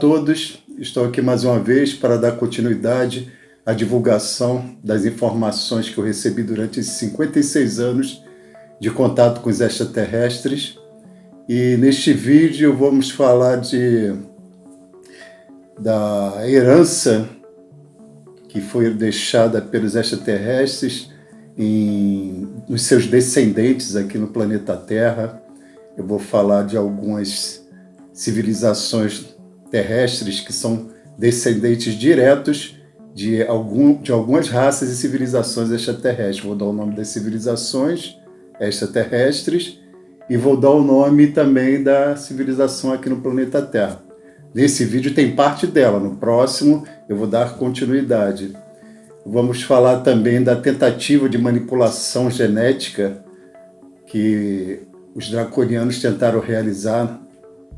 todos, estou aqui mais uma vez para dar continuidade à divulgação das informações que eu recebi durante esses 56 anos de contato com os extraterrestres. E neste vídeo vamos falar da herança que foi deixada pelos extraterrestres nos seus descendentes aqui no planeta Terra. Eu vou falar de algumas civilizações terrestres que são descendentes diretos de algumas raças e civilizações extraterrestres. Vou dar o nome das civilizações extraterrestres e vou dar o nome também da civilização aqui no planeta Terra. Nesse vídeo tem parte dela, no próximo eu vou dar continuidade. Vamos falar também da tentativa de manipulação genética que os draconianos tentaram realizar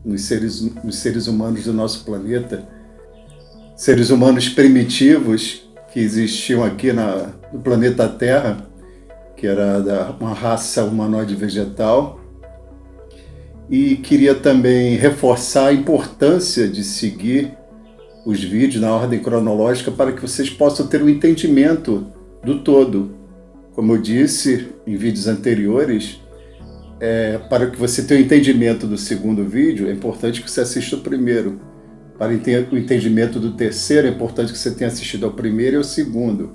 nos seres humanos do nosso planeta. Seres humanos primitivos que existiam aqui no planeta Terra, que era uma raça humanoide vegetal. E queria também reforçar a importância de seguir os vídeos na ordem cronológica para que vocês possam ter um entendimento do todo. Como eu disse em vídeos anteriores, para que você tenha o entendimento do segundo vídeo, é importante que você assista o primeiro. Para ter o entendimento do terceiro, é importante que você tenha assistido ao primeiro e ao segundo.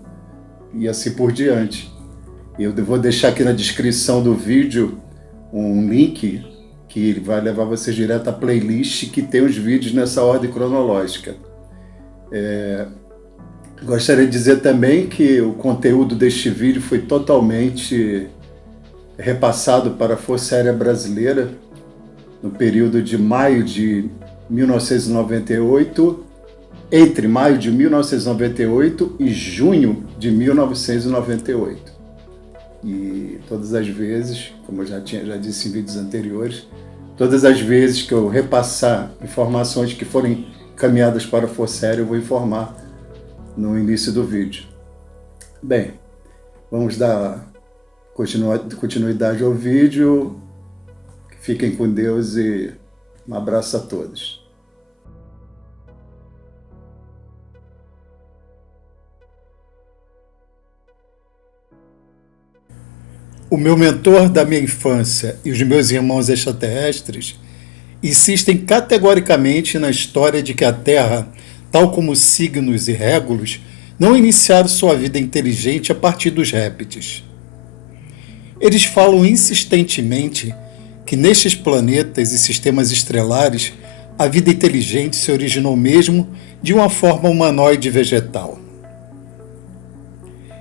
E assim por diante. Eu vou deixar aqui na descrição do vídeo um link que vai levar vocês direto à playlist que tem os vídeos nessa ordem cronológica. Gostaria de dizer também que o conteúdo deste vídeo foi totalmente repassado para a Força Aérea Brasileira no período de maio de 1998, entre maio de 1998 e junho de 1998. E todas as vezes, como eu já disse em vídeos anteriores, todas as vezes que eu repassar informações que forem encaminhadas para a Força Aérea, eu vou informar no início do vídeo. Bem, vamos dar continuidade ao vídeo. Fiquem com Deus e um abraço a todos. O meu mentor da minha infância e os meus irmãos extraterrestres insistem categoricamente na história de que a Terra, tal como signos e régulos, não iniciaram sua vida inteligente a partir dos répteis. Eles falam insistentemente que nestes planetas e sistemas estelares a vida inteligente se originou mesmo de uma forma humanoide vegetal.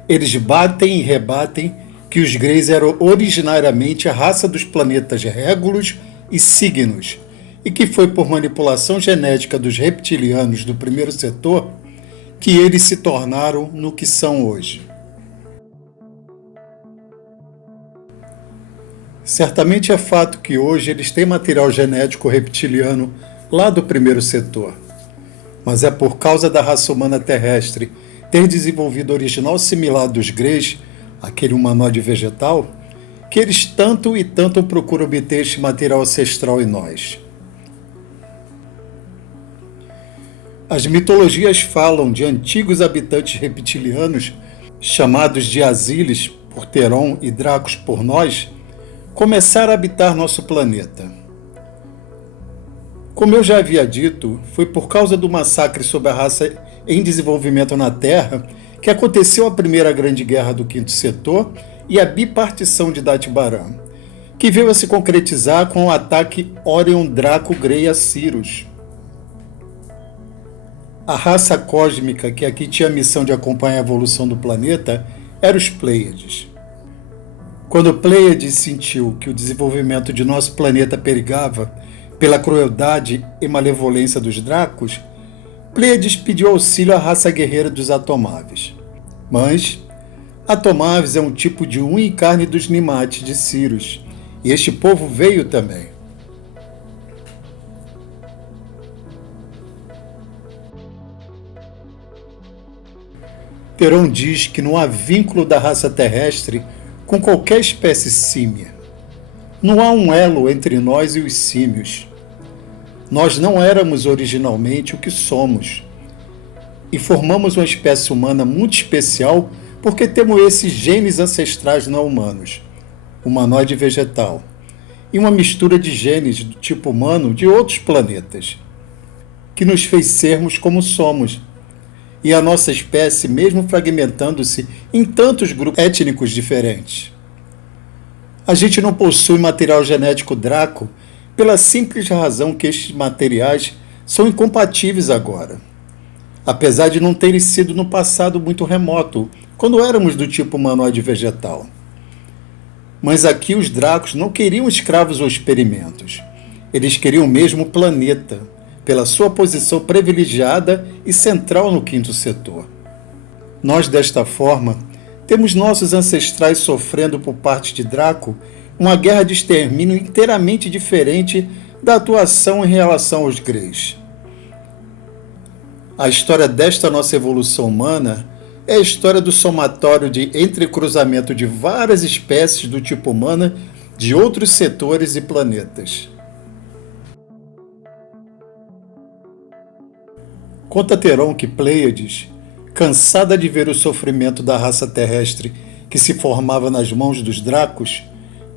Eles batem e rebatem que os Greys eram originariamente a raça dos planetas Régulos e Signos, e que foi por manipulação genética dos reptilianos do primeiro setor que eles se tornaram no que são hoje. Certamente é fato que hoje eles têm material genético reptiliano lá do primeiro setor, mas é por causa da raça humana terrestre ter desenvolvido o original similar dos Greys, aquele humanoide vegetal, que eles tanto procuram obter este material ancestral em nós. As mitologias falam de antigos habitantes reptilianos, chamados de Asilis por Teron e Dracos por nós, começaram a habitar nosso planeta. Como eu já havia dito, foi por causa do massacre sobre a raça em desenvolvimento na Terra que aconteceu a primeira grande guerra do Quinto Setor e a bipartição de Datibaran, que veio a se concretizar com o ataque Orion Draco Grey a Sirius. A raça cósmica que aqui tinha a missão de acompanhar a evolução do planeta era os Pleiades. Quando Pleiades sentiu que o desenvolvimento de nosso planeta perigava pela crueldade e malevolência dos Dracos, Pleiades pediu auxílio à raça guerreira dos Atomaves. Mas Atomaves é um tipo de unha e carne dos Nimates de Sirius, e este povo veio também. Teron diz que não há vínculo da raça terrestre com qualquer espécie símia. Não há um elo entre nós e os símios. Nós não éramos originalmente o que somos e formamos uma espécie humana muito especial porque temos esses genes ancestrais não humanos, humanoide vegetal, e uma mistura de genes do tipo humano de outros planetas, que nos fez sermos como somos. E a nossa espécie, mesmo fragmentando-se em tantos grupos étnicos diferentes. A gente não possui material genético Draco pela simples razão que estes materiais são incompatíveis agora. Apesar de não terem sido no passado muito remoto, quando éramos do tipo humanoide vegetal. Mas aqui os Dracos não queriam escravos ou experimentos. Eles queriam o mesmo planeta, pela sua posição privilegiada e central no quinto setor. Nós, desta forma, temos nossos ancestrais sofrendo por parte de Draco uma guerra de extermínio inteiramente diferente da atuação em relação aos Greys. A história desta nossa evolução humana é a história do somatório de entrecruzamento de várias espécies do tipo humana de outros setores e planetas. Conta Teron que Pleiades, cansada de ver o sofrimento da raça terrestre que se formava nas mãos dos Dracos,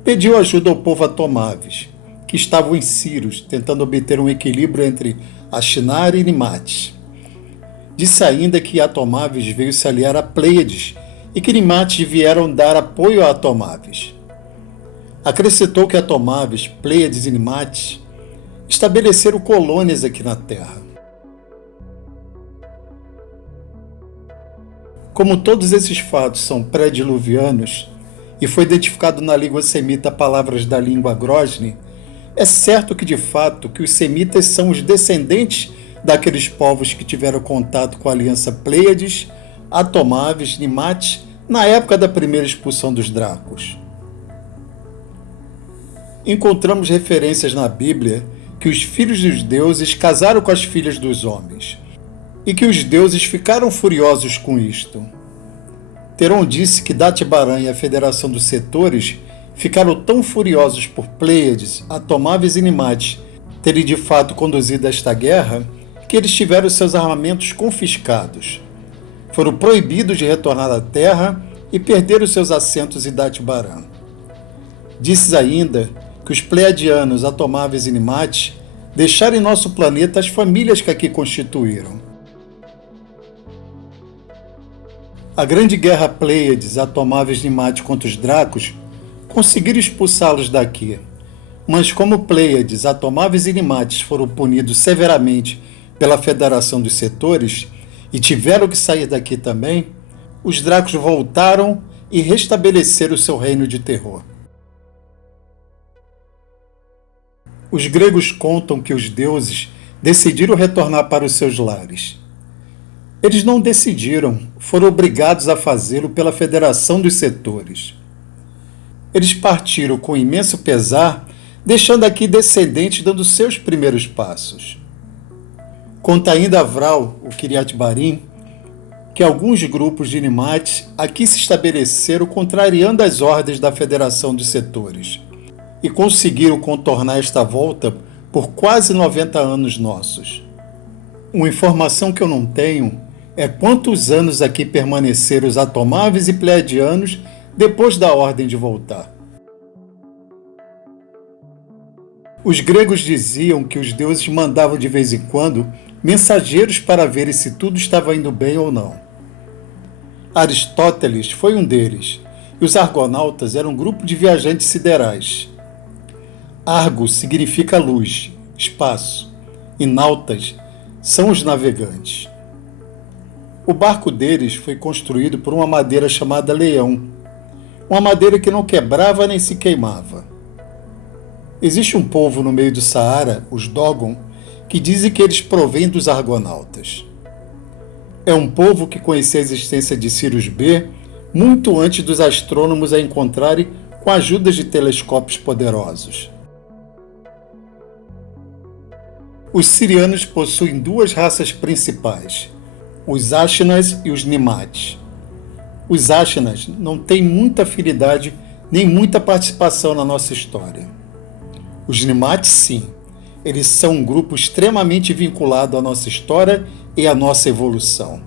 pediu ajuda ao povo Atomaves, que estavam em Sirius, tentando obter um equilíbrio entre Ashnar e Nimates. Disse ainda que Atomaves veio se aliar a Pleiades e que Nimates vieram dar apoio a Atomaves. Acrescentou que Atomaves, Pleiades e Nimates estabeleceram colônias aqui na Terra. Como todos esses fatos são pré-diluvianos e foi identificado na língua semita palavras da língua Grozny, é certo que de fato que os semitas são os descendentes daqueles povos que tiveram contato com a aliança Pleiades, Atomaves, Nimates, na época da primeira expulsão dos Dracos. Encontramos referências na Bíblia que os filhos dos deuses casaram com as filhas dos homens, e que os deuses ficaram furiosos com isto. Teron disse que Datibaran e a Federação dos Setores ficaram tão furiosos por Pleiades, Atomaves e Nimates terem de fato conduzido esta guerra que eles tiveram seus armamentos confiscados. Foram proibidos de retornar à Terra e perderam seus assentos em Datibaran. Disse ainda que os Pleiadianos, Atomaves e Nimates deixaram em nosso planeta as famílias que aqui constituíram. A grande guerra Pleiades, Atomaves e Nimates contra os Dracos conseguiram expulsá-los daqui, mas como Pleiades, Atomaves e Nimates foram punidos severamente pela Federação dos Setores e tiveram que sair daqui também, os Dracos voltaram e restabeleceram seu reino de terror. Os gregos contam que os deuses decidiram retornar para os seus lares. Eles não decidiram, foram obrigados a fazê-lo pela Federação dos Setores. Eles partiram com imenso pesar, deixando aqui descendentes dando seus primeiros passos. Conta ainda Vral, o Kiryat Barim, que alguns grupos de Nimates aqui se estabeleceram contrariando as ordens da Federação dos Setores e conseguiram contornar esta volta por quase 90 anos nossos. Uma informação que eu não tenho é quantos anos aqui permaneceram os Atomaves e Pleiadianos depois da ordem de voltar. Os gregos diziam que os deuses mandavam de vez em quando mensageiros para verem se tudo estava indo bem ou não. Aristóteles foi um deles, e os argonautas eram um grupo de viajantes siderais. Argo significa luz, espaço, e nautas são os navegantes. O barco deles foi construído por uma madeira chamada leão, uma madeira que não quebrava nem se queimava. Existe um povo no meio do Saara, os Dogon, que dizem que eles provêm dos argonautas. É um povo que conhecia a existência de Sirius B muito antes dos astrônomos a encontrarem com a ajuda de telescópios poderosos. Os sirianos possuem duas raças principais, os Ashnas e os Nimates. Os Ashnas não têm muita afinidade nem muita participação na nossa história. Os Nimates, sim, Eles são um grupo extremamente vinculado à nossa história e à nossa evolução.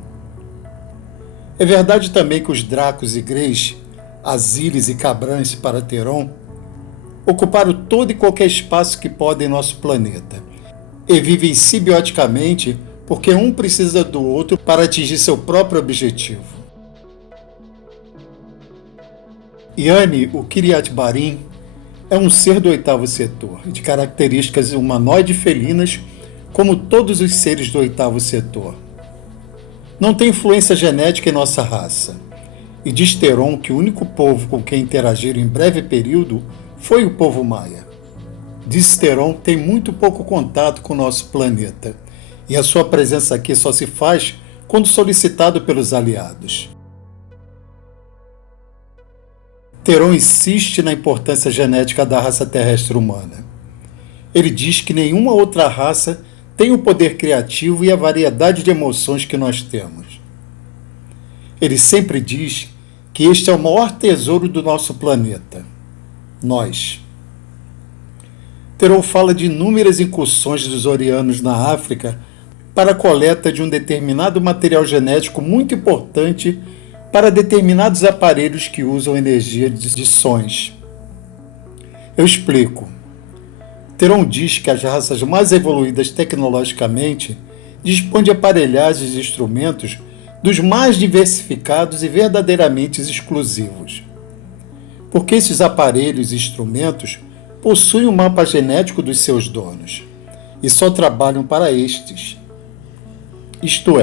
É verdade também que os Dracos e Greys, Asilis e Cabrans para Teron, ocuparam todo e qualquer espaço que podem em nosso planeta e vivem simbioticamente porque um precisa do outro para atingir seu próprio objetivo. Yanni, o Kiryat Barim, é um ser do oitavo setor, de características humanoide felinas, como todos os seres do oitavo setor. Não tem influência genética em nossa raça, e diz Teron que o único povo com quem interagiram em breve período foi o povo maia. Diz Teron tem muito pouco contato com o nosso planeta, e a sua presença aqui só se faz quando solicitado pelos aliados. Teron insiste na importância genética da raça terrestre humana. Ele diz que nenhuma outra raça tem o poder criativo e a variedade de emoções que nós temos. Ele sempre diz que este é o maior tesouro do nosso planeta, nós. Teron fala de inúmeras incursões dos Orianos na África para a coleta de um determinado material genético muito importante para determinados aparelhos que usam energia de sons. Eu explico. Teron diz que as raças mais evoluídas tecnologicamente dispõem de aparelhagens e instrumentos dos mais diversificados e verdadeiramente exclusivos. Porque esses aparelhos e instrumentos possuem o mapa genético dos seus donos e só trabalham para estes. Isto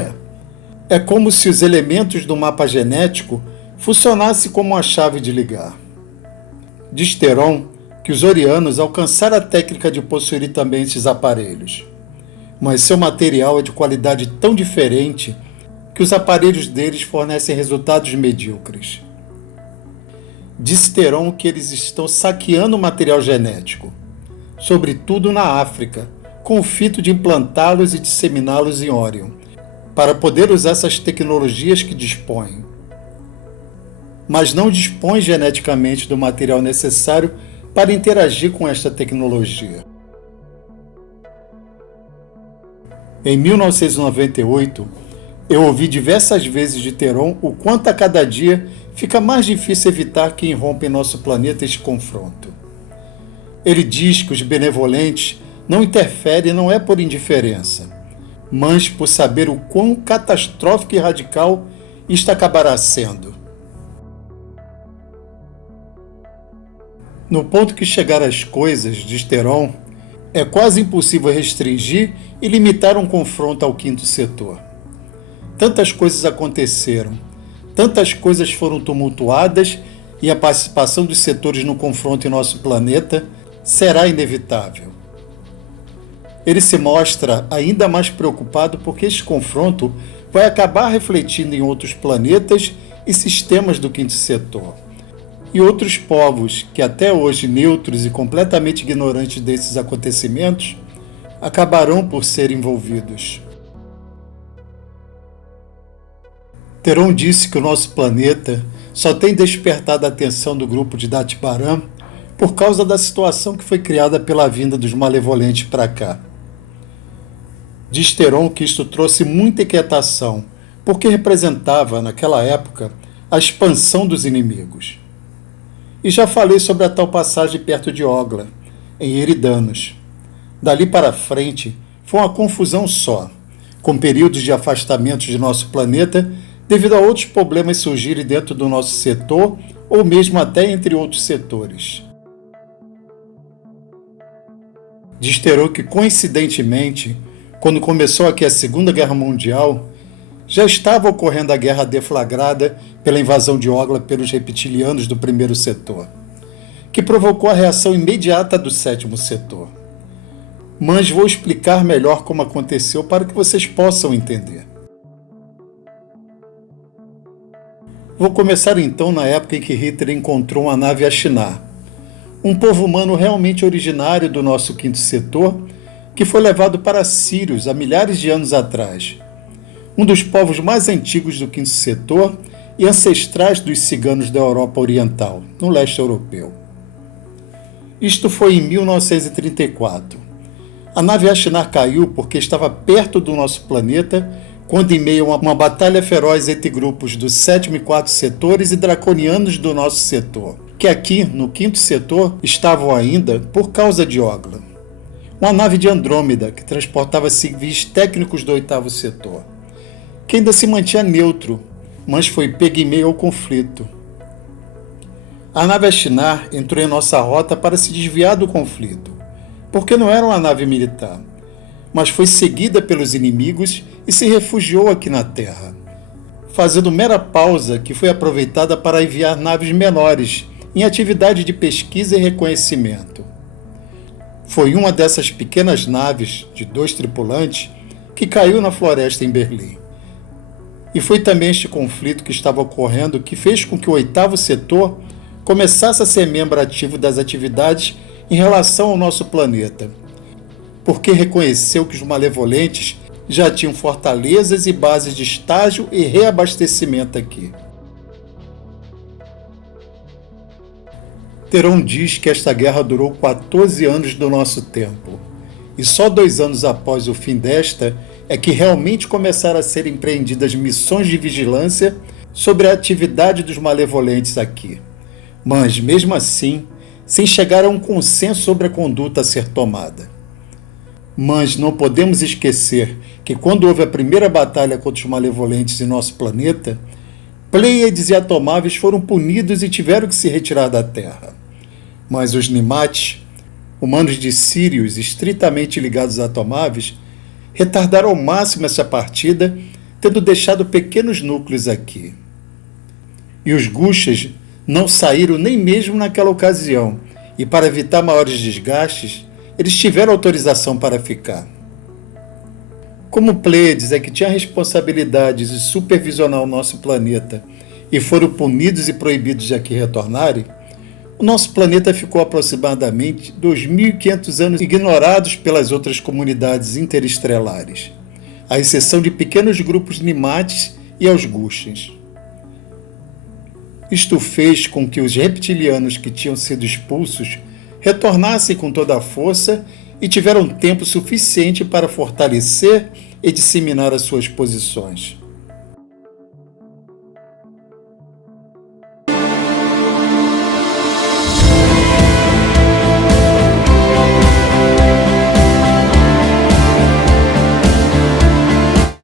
é como se os elementos do mapa genético funcionassem como uma chave de ligar. Diz Teron que os Orianos alcançaram a técnica de possuir também esses aparelhos, mas seu material é de qualidade tão diferente que os aparelhos deles fornecem resultados medíocres. Diz Teron que eles estão saqueando o material genético, sobretudo na África, com o fito de implantá-los e disseminá-los em Orion, para poder usar essas tecnologias que dispõem. Mas não dispõe geneticamente do material necessário para interagir com esta tecnologia. Em 1998, eu ouvi diversas vezes de Teron o quanto a cada dia fica mais difícil evitar que irrompa em nosso planeta este confronto. Ele diz que os benevolentes não interferem não é por indiferença, mas por saber o quão catastrófico e radical isto acabará sendo. No ponto que chegar as coisas, diz Teron, é quase impossível restringir e limitar um confronto ao quinto setor. Tantas coisas aconteceram, tantas coisas foram tumultuadas e a participação dos setores no confronto em nosso planeta será inevitável. Ele se mostra ainda mais preocupado porque este confronto vai acabar refletindo em outros planetas e sistemas do quinto setor. E outros povos que até hoje neutros e completamente ignorantes desses acontecimentos acabarão por ser envolvidos. Teron disse que o nosso planeta só tem despertado a atenção do grupo de Datibaram por causa da situação que foi criada pela vinda dos malevolentes para cá. Diz Teron que isto trouxe muita inquietação, porque representava, naquela época, a expansão dos inimigos. E já falei sobre a tal passagem perto de Ogla, em Eridanos. Dali para frente, foi uma confusão só, com períodos de afastamento de nosso planeta devido a outros problemas surgirem dentro do nosso setor ou mesmo até entre outros setores. Diz Teron que, coincidentemente, quando começou aqui a Segunda Guerra Mundial, já estava ocorrendo a guerra deflagrada pela invasão de Ogla pelos reptilianos do primeiro setor, que provocou a reação imediata do sétimo setor. Mas vou explicar melhor como aconteceu para que vocês possam entender. Vou começar então na época em que Hitler encontrou uma nave Ashinar, um povo humano realmente originário do nosso quinto setor, que foi levado para Sirius há milhares de anos atrás, um dos povos mais antigos do quinto setor e ancestrais dos ciganos da Europa Oriental, no leste europeu. Isto foi em 1934, A nave Ashnar caiu porque estava perto do nosso planeta, quando em meio a uma batalha feroz entre grupos do 7º e 4º setores e draconianos do nosso setor, que aqui, no 5º setor, estavam ainda por causa de Ogla. Uma nave de Andrômeda que transportava civis técnicos do 8º setor, que ainda se mantinha neutro, mas foi pego em meio ao conflito. A nave Ashnar entrou em nossa rota para se desviar do conflito, porque não era uma nave militar, mas foi seguida pelos inimigos e se refugiou aqui na Terra, fazendo mera pausa que foi aproveitada para enviar naves menores em atividade de pesquisa e reconhecimento. Foi uma dessas pequenas naves, de 2 tripulantes, que caiu na floresta em Berlim. E foi também este conflito que estava ocorrendo que fez com que o 8º setor começasse a ser membro ativo das atividades em relação ao nosso planeta, porque reconheceu que os malevolentes já tinham fortalezas e bases de estágio e reabastecimento aqui. Theron diz que esta guerra durou 14 anos do nosso tempo, e só 2 anos após o fim desta é que realmente começaram a ser empreendidas missões de vigilância sobre a atividade dos malevolentes aqui. Mas, mesmo assim, sem chegar a um consenso sobre a conduta a ser tomada. Mas não podemos esquecer que quando houve a primeira batalha contra os malevolentes em nosso planeta, Pleiades e Atomáveis foram punidos e tiveram que se retirar da Terra. Mas os Nimates, humanos de Sirius estritamente ligados a Atomáveis, retardaram ao máximo essa partida, tendo deixado pequenos núcleos aqui. E os Gushas não saíram nem mesmo naquela ocasião, e para evitar maiores desgastes, eles tiveram autorização para ficar. Como Pleiades é que tinha responsabilidades de supervisionar o nosso planeta e foram punidos e proibidos de aqui retornarem, o nosso planeta ficou aproximadamente 2.500 anos ignorados pelas outras comunidades interestelares, à exceção de pequenos grupos Nimates e aos Gushas. Isto fez com que os reptilianos que tinham sido expulsos retornassem com toda a força e tiveram tempo suficiente para fortalecer e disseminar as suas posições.